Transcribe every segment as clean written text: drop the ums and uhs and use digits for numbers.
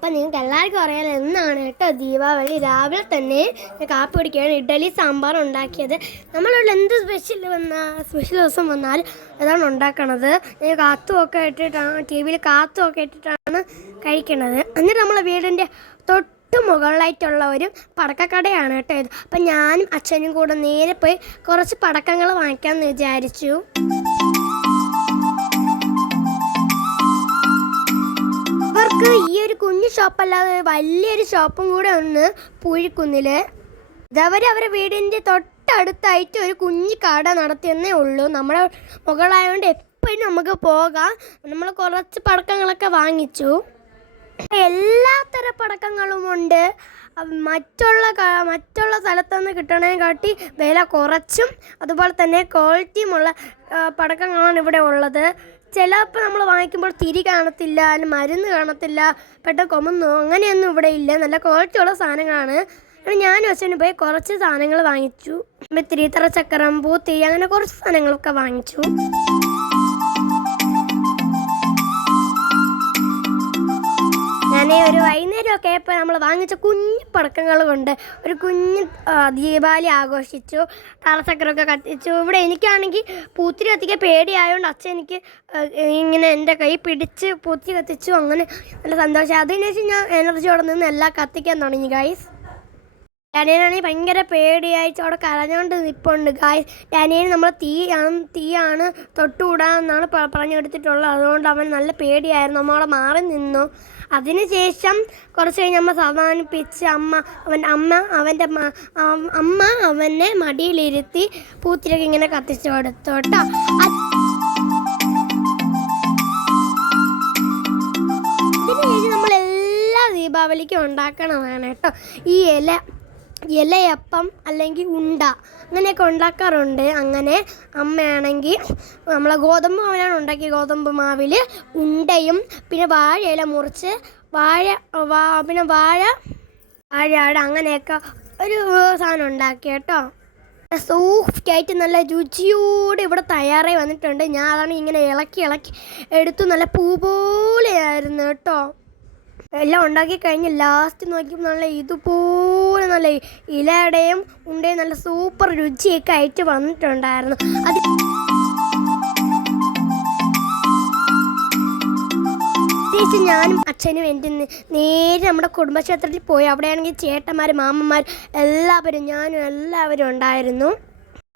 അപ്പം നിങ്ങൾക്ക് എല്ലാവർക്കും അറിയാലോ എന്നാണ് കേട്ടോ ദീപാവലി. രാവിലെ തന്നെ കാപ്പി പിടിക്കുകയാണ്, ഇഡ്ഡലി സാമ്പാർ ഉണ്ടാക്കിയത്. നമ്മളിവിടെ എന്ത് സ്പെഷ്യൽ ദിവസം വന്നാലും അതാണ് ഉണ്ടാക്കണത്. കാത്തുമൊക്കെ ഇട്ടിട്ടാണ്, ടി വിയിൽ കാത്തുമൊക്കെ ഇട്ടിട്ടാണ് കഴിക്കണത്. എന്നിട്ട് നമ്മളെ വീടിൻ്റെ തൊട്ട് മുകളിലായിട്ടുള്ള ഒരു പടക്കക്കടയാണ് കേട്ടോ ഇത്. അപ്പം ഞാനും അച്ഛനും കൂടെ നേരെ പോയി കുറച്ച് പടക്കങ്ങൾ വാങ്ങിക്കാമെന്ന് വിചാരിച്ചു. അവർക്ക് ഈ ഒരു കുഞ്ഞു ഷോപ്പല്ലാതെ വലിയൊരു ഷോപ്പും കൂടെ ഉണ്ട് പൂഴിക്കുന്നില്. ഇതവർ അവരുടെ വീടിൻ്റെ തൊട്ടടുത്തായിട്ട് ഒരു കുഞ്ഞു കട നടത്തിയെന്നേ ഉള്ളൂ. നമ്മുടെ മുകളായതുകൊണ്ട് എപ്പോഴും നമുക്ക് പോകാം. നമ്മൾ കുറച്ച് പടക്കങ്ങളൊക്കെ വാങ്ങിച്ചു. എല്ലാത്തരം പടക്കങ്ങളും ഉണ്ട്. മറ്റുള്ള സ്ഥലത്തുനിന്ന് കിട്ടണേക്കാട്ടി വില കുറച്ചും അതുപോലെ തന്നെ ക്വാളിറ്റിയുമുള്ള പടക്കങ്ങളാണ് ഇവിടെ ഉള്ളത്. ചിലപ്പോൾ നമ്മൾ വാങ്ങിക്കുമ്പോൾ തിരി കാണത്തില്ല, അല്ലെങ്കിൽ മരുന്ന് കാണത്തില്ല, പെട്ടെന്ന് കൊമ്മുന്നു, അങ്ങനെയൊന്നും ഇവിടെ ഇല്ല. നല്ല ക്വാളിറ്റിയുള്ള സാധനങ്ങളാണ്. ഞാനും അച്ഛനും പോയി കുറച്ച് സാധനങ്ങൾ വാങ്ങിച്ചു. തിരിത്തറ ചക്രം, പൂത്തിരി, അങ്ങനെ കുറച്ച് സാധനങ്ങളൊക്കെ വാങ്ങിച്ചു. ഒരു വൈകുന്നേരമൊക്കെ ആയപ്പോൾ നമ്മൾ വാങ്ങിച്ച കുഞ്ഞു പടക്കങ്ങൾ കൊണ്ട് ഒരു കുഞ്ഞ് ദീപാവലി ആഘോഷിച്ചു. തറച്ചക്കരമൊക്കെ കത്തിച്ചു. ഇവിടെ എനിക്കാണെങ്കിൽ പൂത്തിരി കത്തിക്കാൻ പേടിയായതുകൊണ്ട് അച്ഛൻ എനിക്ക് ഇങ്ങനെ എൻ്റെ കൈ പിടിച്ച് പൂത്തിരി കത്തിച്ചു. അങ്ങനെ നല്ല സന്തോഷം. അതിനുശേഷം ഞാൻ എനർജിയോടെ നിന്ന് എല്ലാം കത്തിക്കാൻ തുടങ്ങി ഗൈസ്. ഡാനിയനാണെങ്കിൽ ഭയങ്കര പേടിയായി അവിടെ കരഞ്ഞുകൊണ്ട് നിൽപ്പുണ്ട് ഗായ്സ്. ഡാനിയന് നമ്മൾ തീയാണ് തൊട്ടുകൂടാന്നാണ് പറഞ്ഞെടുത്തിട്ടുള്ളത്. അതുകൊണ്ട് അവൻ നല്ല പേടിയായിരുന്നു. നമ്മളവിടെ മാറി നിന്നു. അതിനുശേഷം കുറച്ച് കഴിഞ്ഞ് അമ്മ സമാധാനിപ്പിച്ച് അമ്മ അവനെ മടിയിലിരുത്തി പൂത്തിരിയൊക്കെ ഇങ്ങനെ കത്തിച്ചു കൊടുത്തു കേട്ടോ. അതിനുശേഷം നമ്മളെല്ലാ ദീപാവലിക്കും ഉണ്ടാക്കണതാണ് കേട്ടോ ഈ ഇലയപ്പം അല്ലെങ്കിൽ ഉണ്ട, അങ്ങനെയൊക്കെ ഉണ്ടാക്കാറുണ്ട്. അങ്ങനെ അമ്മയാണെങ്കിൽ നമ്മളെ ഗോതമ്പ് മാവിലാണ് ഉണ്ടാക്കി. ഗോതമ്പ് മാവിൽ ഉണ്ടയും പിന്നെ വാഴയില മുറിച്ച് പിന്നെ വാഴ അങ്ങനെയൊക്കെ ഒരു സാധനം ഉണ്ടാക്കി കേട്ടോ. സോഫ്റ്റായിട്ട് നല്ല രുചിയോടെ ഇവിടെ തയ്യാറായി വന്നിട്ടുണ്ട്. ഞാൻ അതാണ് ഇങ്ങനെ ഇളക്കി എടുത്തു. നല്ല പൂ പോലെയായിരുന്നു കേട്ടോ. എല്ലാം ഉണ്ടാക്കി കഴിഞ്ഞ് ലാസ്റ്റ് നോക്കിയപ്പോൾ നല്ല ഇതുപോലെ നല്ല ഇലയുടെയും ഉണ്ടയും നല്ല സൂപ്പർ രുചിയൊക്കെ ആയിട്ട് വന്നിട്ടുണ്ടായിരുന്നു. അതിനുശേഷം ഞാനും അച്ഛനും എൻ്റെ നേരെ നമ്മുടെ കുടുംബക്ഷേത്രത്തിൽ പോയി. അവിടെയാണെങ്കിൽ ചേട്ടന്മാർ, മാമന്മാർ ഞാനും എല്ലാവരും ഉണ്ടായിരുന്നു.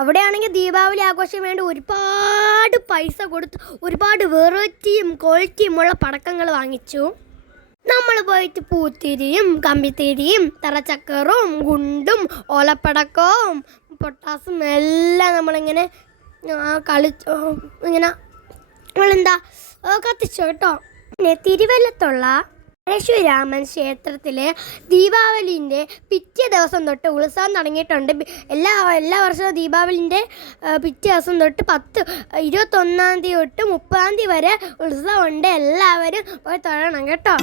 അവിടെയാണെങ്കിൽ ദീപാവലി ആഘോഷം വേണ്ടി ഒരുപാട് പൈസ കൊടുത്ത് ഒരുപാട് വെറൈറ്റിയും ക്വാളിറ്റിയും ഉള്ള പടക്കങ്ങൾ വാങ്ങിച്ചു. നമ്മൾ പോയിട്ട് പൂത്തിരിയും കമ്പിത്തിരിയും തറച്ചക്കറും ഗുണ്ടും ഓലപ്പടക്കവും പൊട്ടാസും എല്ലാം നമ്മളിങ്ങനെ കത്തിച്ചു കേട്ടോ. പിന്നെ തിരുവല്ലത്തുള്ള പരശുരാമൻ ക്ഷേത്രത്തിലെ ദീപാവലിൻ്റെ പിറ്റേ ദിവസം തൊട്ട് ഉത്സവം തുടങ്ങിയിട്ടുണ്ട്. എല്ലാ വർഷവും ദീപാവലിൻ്റെ പിറ്റേ ദിവസം തൊട്ട് 21 തീയതി തൊട്ട് 30 തീയതി വരെ ഉത്സവമുണ്ട്. എല്ലാവരും പോയി തൊഴണം കേട്ടോ.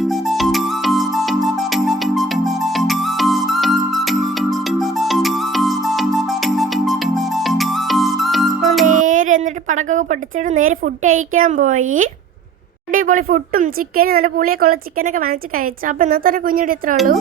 നേരെ എന്നിട്ട് പടക്കമൊക്കെ പൊട്ടിച്ചിട്ട് നേരെ ഫുഡ് കഴിക്കാൻ പോയി. അടിപൊളി ഫുഡും ചിക്കനും നല്ല പുളിയൊക്കെ ഉള്ള ചിക്കനൊക്കെ വാങ്ങിച്ച് കഴിച്ചു. അപ്പോൾ ഇന്നത്തെ ഒരു കുഞ്ഞിവിടെ ഇത്രേ ഉള്ളൂ.